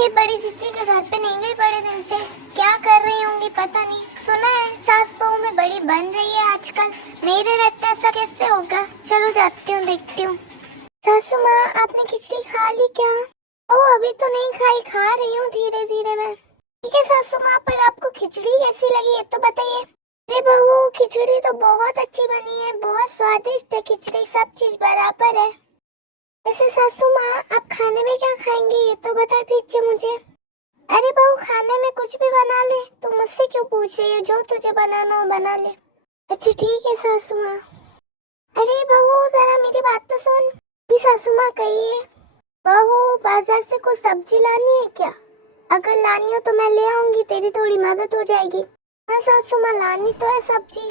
ये बड़ी चीची के घर पे नहीं गई बड़े दिन से। क्या कर रही होंगी पता नहीं। सुना है सास बहू में बड़ी बन रही है आजकल। मेरे रहते ऐसा कैसे होगा। चलो जाती हूँ देखती हूँ। सासू माँ आपने खिचड़ी खा ली क्या? ओ अभी तो नहीं खाई, खा रही हूँ धीरे धीरे मैं। ठीक है सासू माँ, पर आपको खिचड़ी कैसी लगी ये तो बताइए। अरे बहू खिचड़ी तो बहुत अच्छी बनी है, बहुत स्वादिष्ट है खिचड़ी, सब चीज बराबर है। वैसे सासू माँ आप खाने में क्या खाएंगी ये तो बता दीजिए मुझे। अरे बहू खाने में कुछ भी बना ले, तुम मुझसे क्यों पूछ रही हो, जो तुझे बनाना हो बना ले। अच्छा ठीक है सासू माँ। अरे बहू जरा मेरी बात तो सुन। भी सासू माँ कहिए। बहू बाजार से कुछ सब्जी लानी है क्या? अगर लानी हो तो मैं ले आऊंगी, तेरी थोड़ी मदद हो जाएगी। हाँ सासू माँ लानी तो है सब्जी।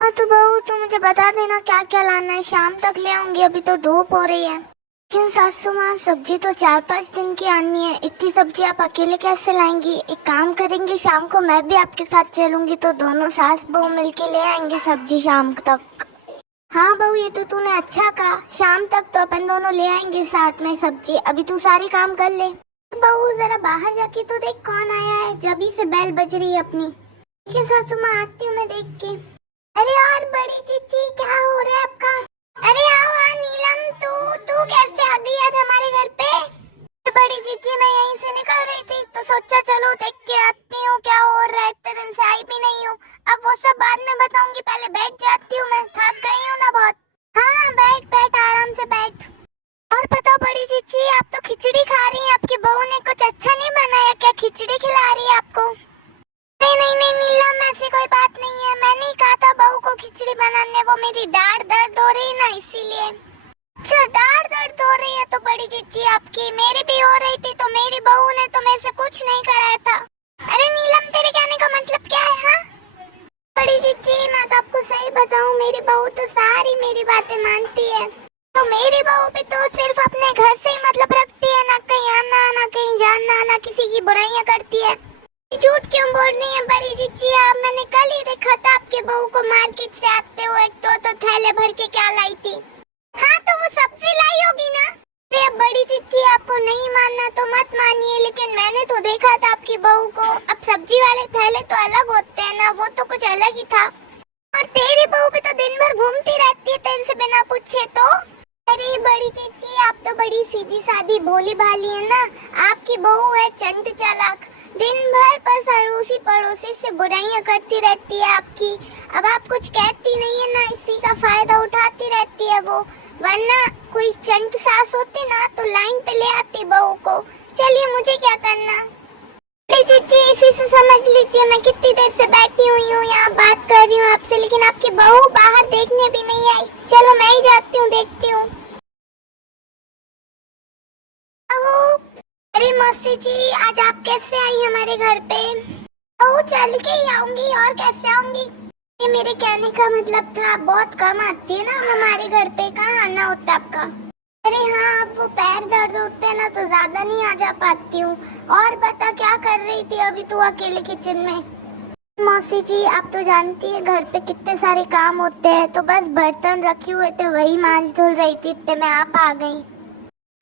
हाँ तो बहू तू मुझे बता देना क्या क्या लाना है, शाम तक ले आऊंगी, अभी तो धूप हो रही है। लेकिन सासू माँ सब्जी तो 4-5 दिन की आनी है, इतनी सब्जी आप अकेले कैसे लाएंगी? एक काम करेंगे शाम को मैं भी आपके साथ चलूंगी, तो दोनों सास बहू मिलके ले आएंगे सब्जी शाम तक। हाँ बहू ये तो तूने अच्छा कहा, शाम तक तो अपन दोनों ले आएंगे साथ में सब्जी। अभी तू सारे काम कर ले। बहू जरा बाहर जाके तो देख कौन आया है, जबी से बेल बज रही है अपनी। ठीक है सासू माँ आती हूँ मैं देख के। अरे और बड़ी चीची क्या हो रहा है आपका? अरे आओ आ नीलम, तू कैसे आ गई आज हमारे घर पे? बड़ी चीची मैं यहीं से निकल रही थी तो सोचा चलो देख के आती हूँ क्या हो रहा है, इतने दिन से आई भी नहीं हूँ। अब वो सब बाद में बताऊंगी, पहले बैठ जाती हूँ, मैं थक गई हूँ ना बहुत। हाँ बैठ बैठ आराम से बैठ। और बताओ बड़ी चीची आप तो खिचड़ी खा रही हैं, आपकी बहू ने कुछ अच्छा नहीं बनाया क्या, खिचड़ी खिला रही है आपको? नहीं नहीं नहीं नीलम ऐसी कोई बात नहीं है, मैंने ही कहा था बहू को खिचड़ी बनाने, वो मेरी दाढ़ दर्द हो रही ना इसीलिए। अच्छा दाढ़ दर्द हो रही है तो बड़ी चीची आपकी, मेरी भी हो रही थी तो मेरी बहू ने तो मेरे से कुछ नहीं कराया था। अरे नीलम तेरे कहने का मतलब क्या है? हाँ बड़ी चीची मैं तो आपको सही बताऊं, मेरी बहू तो सारी मेरी बातें मानती है। तो मेरी बहू भी तो सिर्फ अपने घर से ही मतलब रखती है, ना कहीं आना ना कहीं जाना, ना किसी की बुराइयां करती है। झूठ क्यों बोल रही है बड़ी चीची आप? मैंने कल ही देखा था आपके बहू को मार्केट से आते हुए, तो थैले भर के क्या लाई थी। हाँ तो वो सब्जी लाई होगी ना। अरे बड़ी चीची आपको नहीं मानना तो मत मानिए, लेकिन मैंने तो देखा था आपकी बहू को। अब सब्जी वाले थैले तो अलग होते हैं ना, वो तो कुछ अलग ही था। और तेरी बहू भी तो दिन भर घूमती रहती है तेरे से बिना पूछे तो। अरे बड़ी चीची आप तो बड़ी सीधी सादी भोली भाली है ना, आपकी बहू है चंट चालाक, दिन भर बस अड़ोसी पड़ोसी से बुराइयां करती रहती है आपकी। अब आप कुछ कहती नहीं है ना, इसी का फायदा उठाती रहती है वो, वरना कोई चंट सास होती ना तो लाइन पे ले आती बहू को। चलिए मुझे क्या करना। अरे चीची इसी से समझ लीजिए, मैं कितनी देर से बैठी हुई हूँ यहाँ बात कर रही हूँ आपसे, लेकिन आपकी बहू बाहर देखने भी नहीं आई। चलो मैं ही जाती हूँ देखती हूँ। अरे मौसी जी आज आप कैसे आई हमारे घर पे? ओह चल के ही आऊंगी, और कैसे आऊंगी? ये मेरे कहने का मतलब था बहुत कम आती है ना हमारे घर पे, कहाँ आना होता है आपका? अरे हाँ अब वो पैर दर्द होते हैं ना तो ज्यादा नहीं आ जा पाती हूँ। और बता क्या कर रही थी अभी तू अकेले किचन में? मौसी जी आप तो जानती है घर पे कितने सारे काम होते हैं, तो बस बर्तन रखे हुए थे वही मांज धुल रही थी, इतने में आप आ गई।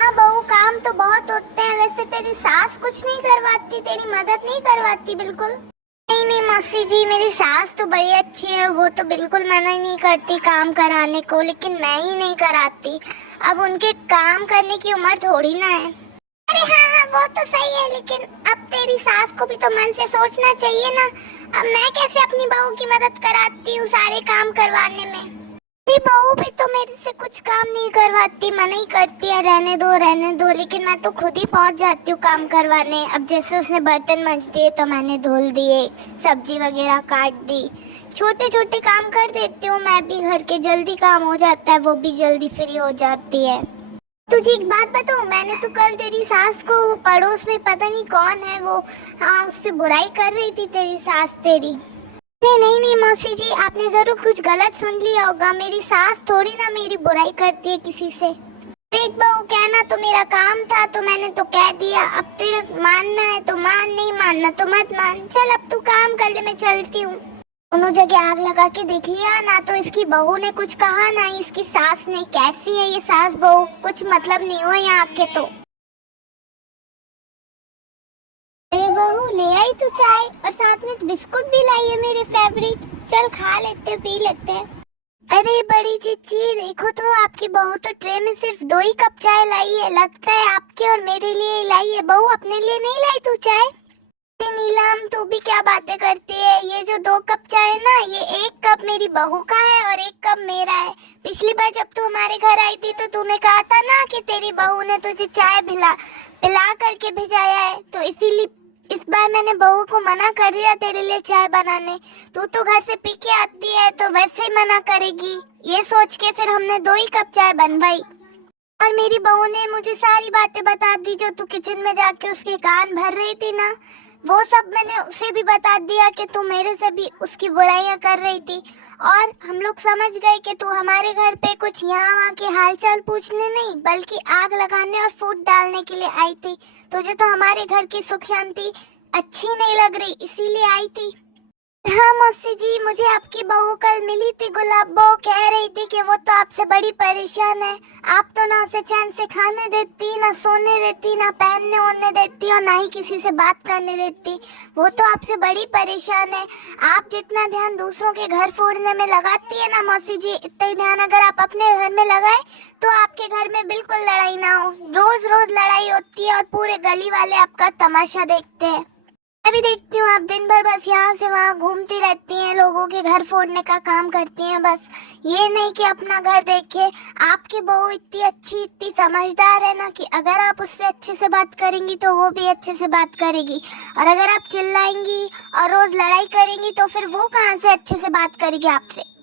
हाँ बहू काम तो बहुत होते हैं, वैसे तेरी सास कुछ नहीं करवाती, तेरी मदद नहीं करवाती बिल्कुल? नहीं नहीं मौसी जी मेरी सास तो बड़ी अच्छी है, वो तो बिल्कुल मना ही नहीं करती काम कराने को, लेकिन मैं ही नहीं कराती। अब उनके काम करने की उम्र थोड़ी ना है। अरे हाँ हाँ वो तो सही है, लेकिन अब तेरी सास को भी तो मन से सोचना चाहिए ना। अब मैं कैसे अपनी बहू की मदद कराती हूँ सारे काम करवाने में? मेरी बहू भी तो मेरे से कुछ काम नहीं करवाती, मना ही करती है रहने दो, लेकिन मैं तो खुद ही पहुंच जाती हूँ काम करवाने। अब जैसे उसने बर्तन मांज दिए तो मैंने धुल दिए, सब्जी वगैरह काट दी, छोटे छोटे काम कर देती हूँ मैं भी, घर के जल्दी काम हो जाता है, वो भी जल्दी फ्री हो जाती है। तुझे एक बात बताऊं, मैंने तो कल तेरी सास को पड़ोस में पता नहीं कौन है वो, हाँ उससे बुराई कर रही थी तेरी सास तेरी। नहीं नहीं नहीं मौसी जी आपने जरूर कुछ गलत सुन लिया होगा, मेरी सास थोड़ी ना मेरी बुराई करती है किसी से। देख बहू कहना तो मेरा काम था तो मैंने तो कह दिया, अब तेरे मानना है तो मान, नहीं मानना तो मत मान। चल अब तू काम कर ले, मैं चलती हूँ। दोनों जगह आग लगा के देख लिया ना, तो इसकी बहू ने कुछ कहा ना इसकी सास ने। कैसी है ये सास बहू, कुछ मतलब नहीं हुआ यहाँ के तो। बहू ले आई तू चाय और साथ में बिस्कुट भी लाई है मेरे फेवरेट। चल खा लेते पी लेते हैं। अरे बड़ी चीची देखो तो आपकी बहू तो ट्रे में सिर्फ 2 ही कप चाय लाई है। लगता है आपके और मेरे लिए ही लाई है। बहू अपने लिए नहीं लाई तू चाय? नीलम तू भी क्या बातें करती है। ये जो 2 कप चाय है ना, ये 1 कप मेरी बहू का है और 1 कप मेरा है। पिछली बार जब तू हमारे घर आई थी तो तूने कहा था ना कि तेरी बहू ने तुझे चाय पिला करके भिजाया है, तो इसीलिए इस बार मैंने बहू को मना कर दिया तेरे लिए चाय बनाने। तू तो घर से पी के आती है तो वैसे ही मना करेगी, ये सोच के फिर हमने 2 ही कप चाय बनवाई। और मेरी बहू ने मुझे सारी बातें बता दी जो तू किचन में जाके उसके कान भर रही थी ना, वो सब मैंने उसे भी बता दिया कि तू मेरे से भी उसकी बुराइयां कर रही थी। और हम लोग समझ गए कि तू हमारे घर पे कुछ यहाँ वहाँ के हालचाल पूछने नहीं बल्कि आग लगाने और फूट डालने के लिए आई थी। तुझे तो हमारे घर की सुख शांति अच्छी नहीं लग रही इसीलिए आई थी। हाँ मौसी जी, मुझे आपकी बहू कल मिली थी गुलाब। वो कह रही थी कि वो तो आपसे बड़ी परेशान है। आप तो ना उसे चैन से खाने देती, ना सोने देती, ना पहनने ओढ़ने देती और ना ही किसी से बात करने देती। वो तो आपसे बड़ी परेशान है। आप जितना ध्यान दूसरों के घर फोड़ने में लगाती है ना मौसी जी, इतना ही ध्यान अगर आप अपने घर में लगाए तो आपके घर में बिल्कुल लड़ाई ना हो। रोज रोज लड़ाई होती है और पूरे गली वाले आपका तमाशा देखते हैं। मैं भी देखती हूँ आप दिन भर बस यहाँ से वहाँ घूमती रहती हैं, लोगों के घर फोड़ने का काम करती हैं। बस ये नहीं कि अपना घर देखे। आपकी बहू इतनी अच्छी इतनी समझदार है ना कि अगर आप उससे अच्छे से बात करेंगी तो वो भी अच्छे से बात करेगी, और अगर आप चिल्लाएंगी और रोज लड़ाई करेंगी तो फिर वो कहाँ से अच्छे से बात करेगी आपसे।